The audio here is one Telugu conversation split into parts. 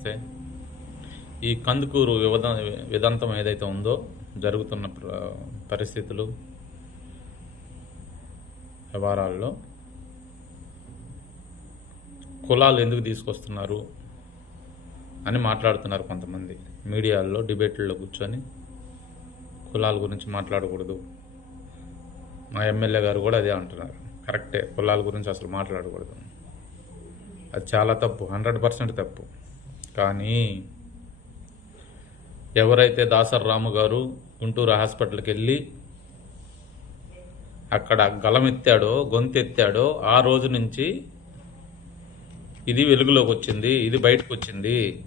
నమస్తే. ఈ కందుకూరు విదంతం ఏదైతే ఉందో జరుగుతున్న పరిస్థితులు వ్యవహారాల్లో కులాలు ఎందుకు తీసుకొస్తున్నారు అని మాట్లాడుతున్నారు కొంతమంది మీడియాల్లో, డిబేట్లలో కూర్చొని. కులాల గురించి మాట్లాడకూడదు. మా ఎమ్మెల్యే గారు కూడా అదే అంటున్నారు. కరెక్టే, కులాల గురించి అసలు మాట్లాడకూడదు. అది చాలా తప్పు, 100% తప్పు. కానీ ఎవరైతే దాసర్ రాము గారు గుంటూరు హాస్పిటల్కి వెళ్ళి అక్కడ గలమెత్తాడో, గొంతెత్తాడో, ఆ రోజు నుంచి ఇది వెలుగులోకి వచ్చింది, ఇది బయటకు వచ్చింది.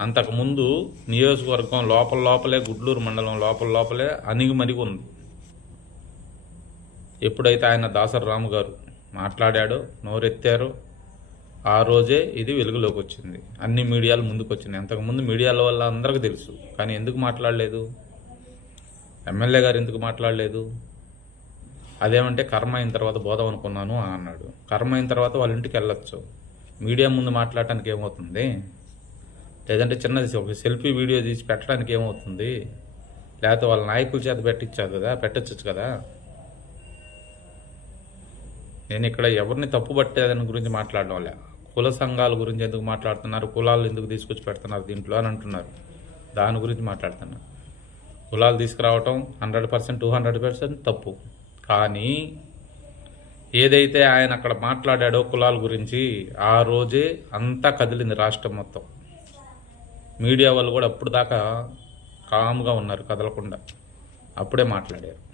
అంతకుముందు నియోజకవర్గం లోపలే, గుడ్లూరు మండలం లోపలే అణిగిమణిగి ఉంది. ఎప్పుడైతే ఆయన దాసర్ రాము గారు మాట్లాడాడో, నోరెత్తారో, ఆ రోజే ఇది వెలుగులోకి వచ్చింది. అన్ని మీడియాలు ముందుకు వచ్చినాయి. అంతకుముందు మీడియాల వల్ల అందరికీ తెలుసు. కానీ ఎందుకు మాట్లాడలేదు? ఎమ్మెల్యే గారు ఎందుకు మాట్లాడలేదు? అదేమంటే కర్మ అయిన తర్వాత బోధం అనుకున్నాను అని అన్నాడు. కర్మ అయిన తర్వాత వాళ్ళ ఇంటికి వెళ్ళొచ్చు. మీడియా ముందు మాట్లాడటానికి ఏమవుతుంది? లేదంటే చిన్నది ఒక సెల్ఫీ వీడియో తీసి పెట్టడానికి ఏమవుతుంది? లేకపోతే వాళ్ళ నాయకుల చేత పెట్టచ్చు కదా. నేను ఇక్కడ ఎవరిని తప్పు పట్టేదాని గురించి మాట్లాడడం లే. కుల సంఘాల గురించి ఎందుకు మాట్లాడుతున్నారు, కులాలు ఎందుకు తీసుకొచ్చి పెడుతున్నారు దీంట్లో అని అంటున్నారు. దాని గురించి మాట్లాడుతున్నారు. కులాలు తీసుకురావటం 100%, 200% తప్పు. కానీ ఏదైతే ఆయన అక్కడ మాట్లాడాడో కులాల గురించి, ఆ రోజే అంతా కదిలింది రాష్ట్రం మొత్తం. మీడియా వాళ్ళు కూడా అప్పుడు దాకా కామ్గా ఉన్నారు, కదలకుండా. అప్పుడే మాట్లాడారు.